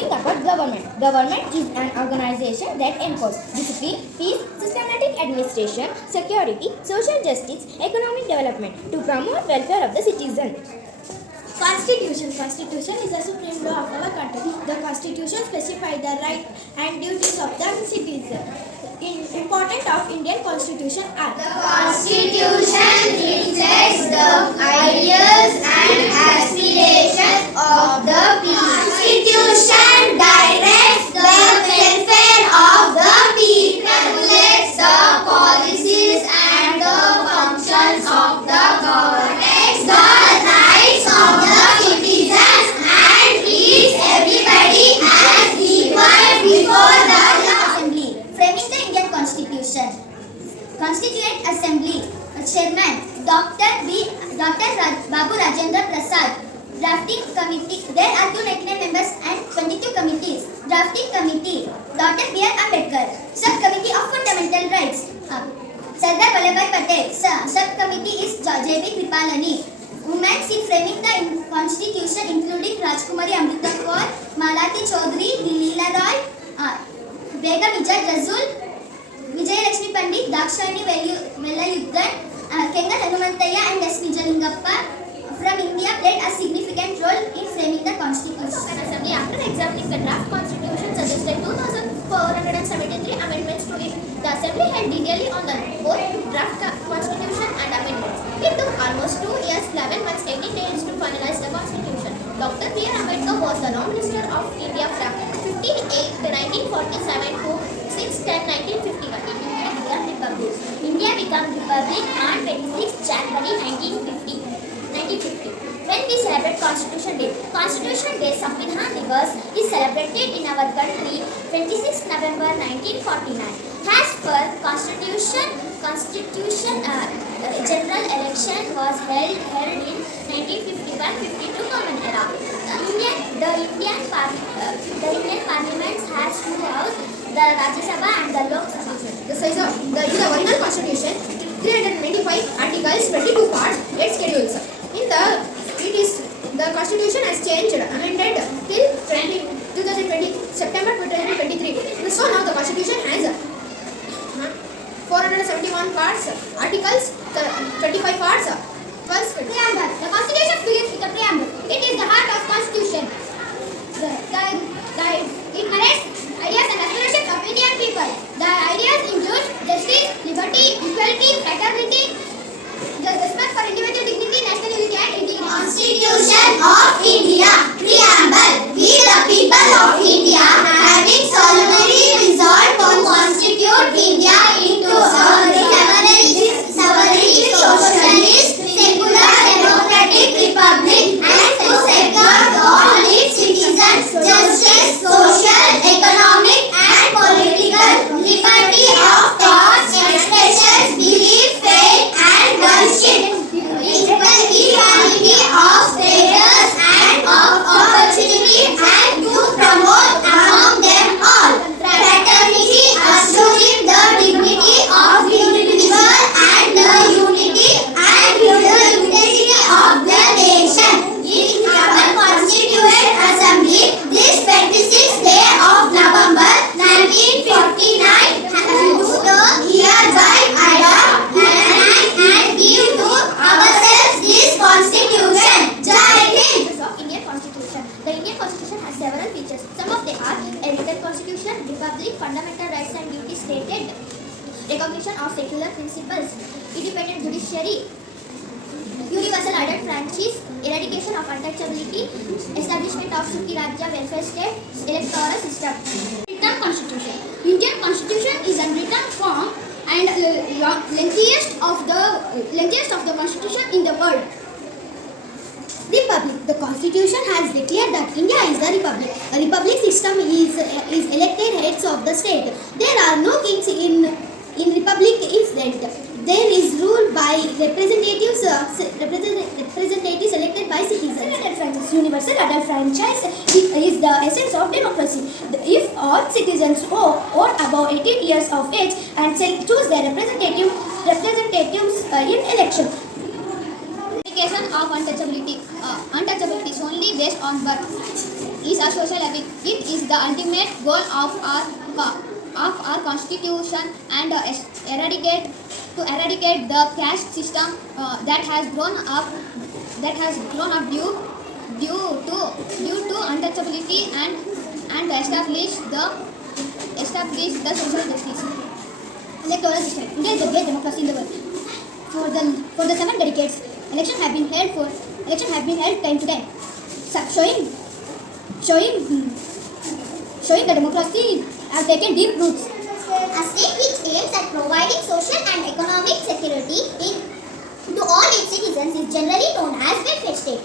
Talking about government. Government is an organization that enforces discipline, peace, systematic administration, security, social justice, economic development to promote welfare of the citizen. Constitution. Constitution is the supreme law of our country. The Constitution specifies the rights and duties of the citizen. Important of Indian Constitution are: the Constitution reflects the ideals and aspirations of the people. Constitution directs the welfare of the people, regulates the policies and the functions of the government, the rights of the citizens, and treats everybody as equal before the assembly. Framing the Indian Constitution. Constituent Assembly Chairman Dr. Babu Rajendra Prasad. Drafting Committee. There are 299 members and 22 committees. Drafting Committee Dr. B.R. Ambedkar. Subcommittee of Fundamental Rights Sardar Vallabhbhai Patel. Subcommittee is J.B. Kripalani. Women in framing the Constitution including Rajkumari Amrita Kaur, Malati Chaudhary, Leela Roy, Begum Ijaz Razul, Vijayalakshmi Pandit, Dakshayani Velayuddhan, Kenga Hanumantaya and S. Nijalingappa from India played a significant role in framing the Constitution. Assembly, after examining the draft Constitution, suggested 2,473 amendments to it. The Assembly held legally on the both draft Constitution and amendments. It took almost 2 years, 11 months, 18 days to finalize the Constitution. Dr. B.R. Ambedkar was the Prime Minister of India from 15/8/1947 to 6/10/1951. India became Republic on 26 January 1950. When we celebrate Constitution Day. Constitution Day, Samvidhan Divas, is celebrated in our country 26 November 1949. As per Constitution, general election was held in 1951-52 Common Era. The Indian Parliament has two houses, the Rajya Sabha and the Lok Sabha. The original Constitution, 395 articles, 22 parts, 8 schedules. The Constitution has changed, amended till 2020, September 2023. So now the Constitution has 471 parts, articles, 25 parts, 12 schedules. Preamble. The Constitution begins with the preamble. It is the heart of Constitution. It narrates ideas and aspirations of Indian people. The ideas include justice, liberty, equality, fraternity, the respect for individual dignity, national unity and indigenous. Constitution of India. Preamble. We the people of India, having solemnly resolved to constitute India into a sovereign, socialist, secular, democratic republic, and to safeguard all its citizens, justice, social, economic, and political liberty of thoughts, expressions, belief, faith, and worship, equality of status and of opportunity, and to promote among them all fraternity, assuring the dignity of the individual and the unity of the nation. In our Constituent Assembly, this 26th day of November 1949, hereby adopt and give to ourselves this Constitution. Jai Hind. Of Indian Constitution. The Indian Constitution has several features. Some of them are a written constitution, republic, fundamental rights and duties stated, recognition of secular principles, independent judiciary, universal adult franchise, eradication of untouchability, establishment of Sukhi Rajya welfare state, electoral system. Written Constitution. Indian Constitution is a written form and lengthiest of the constitution in the world. Republic. The Constitution has declared that India is the republic. A republic system is elected heads of the state. There are no kings in republic instead. There is rule by representatives elected by citizens. Universal adult franchise is the essence of democracy. If all citizens or above 18 years of age and choose their representatives in election. Indication of untouchability. Untouchability is only based on birth. is a social ethic. It is the ultimate goal of our constitution and eradicate the caste system that has grown up due to untouchability and establish the social justice. Electoral system. India is the great democracy in the world. For the 7 decades, elections have been held time to time, showing the democracy has taken deep roots. A state which aims at providing social and economic security to all its citizens is generally known as welfare state.